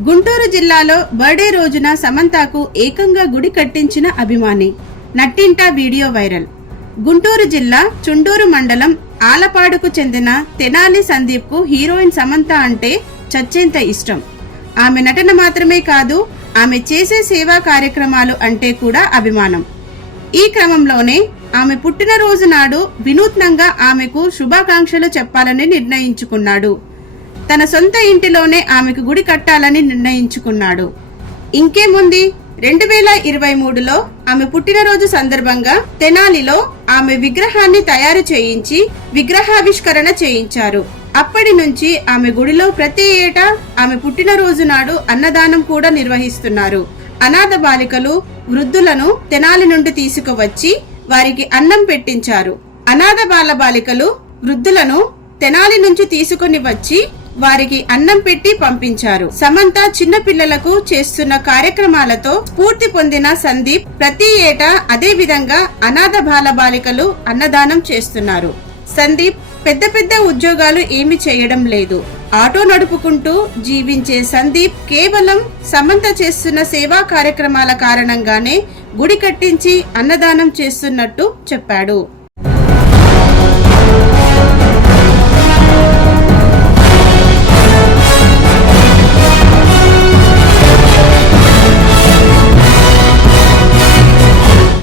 గుంటూరు జిల్లాలో బర్త్డే రోజున సమంతకు ఏకంగా గుడి కట్టించిన అభిమాని. నట్టింటా వీడియో వైరల్. గుంటూరు జిల్లా చుండూరు మండలం ఆలపాడుకు చెందిన తెనాలి సందీప్కు హీరోయిన్ సమంత అంటే చచ్చేంత ఇష్టం. ఆమె నటన మాత్రమే కాదు ఆమె చేసే సేవా కార్యక్రమాలు అంటే కూడా అభిమానం. ఈ క్రమంలోనే ఆమె పుట్టినరోజు నాడు వినూత్నంగా ఆమెకు శుభాకాంక్షలు చెప్పాలని నిర్ణయించుకున్నాడు. తన సొంత ఇంటిలోనే ఆమెకు గుడి కట్టాలని నిర్ణయించుకున్నాడు. ఇంకేముంది? రెండు వేల ఇరవై మూడులో ఆమె పుట్టినరోజు సందర్భంగా తెనాలిలో ఆమె విగ్రహాన్ని తయారు చేయించి విగ్రహావిష్కరణ చేయించారు. అప్పటి నుంచి ఆమె గుడిలో ప్రతి ఏటా ఆమె పుట్టినరోజు నాడు అన్నదానం కూడా నిర్వహిస్తున్నారు. అనాథ బాలికలు వృద్ధులను తెనాలి నుండి తీసుకువచ్చి వారికి అన్నం పెట్టించారు. అనాథ బాల బాలికలు వృద్ధులను తెనాలి నుంచి తీసుకుని వచ్చి వారికి అన్నం పెట్టి పంపించారు. సమంత చిన్న పిల్లలకు చేస్తున్న కార్యక్రమాలతో స్ఫూర్తి పొందిన సందీప్ ప్రతి ఏటా అదే విధంగా అనాథ బాల బాలికలు అన్నదానం చేస్తున్నారు. సందీప్ పెద్ద పెద్ద ఉద్యోగాలు ఏమి చేయడం లేదు. ఆటో నడుపుకుంటూ జీవించే సందీప్ కేవలం సమంత చేస్తున్న సేవా కార్యక్రమాల కారణంగానే గుడి కట్టించి అన్నదానం చేస్తున్నట్టు చెప్పాడు.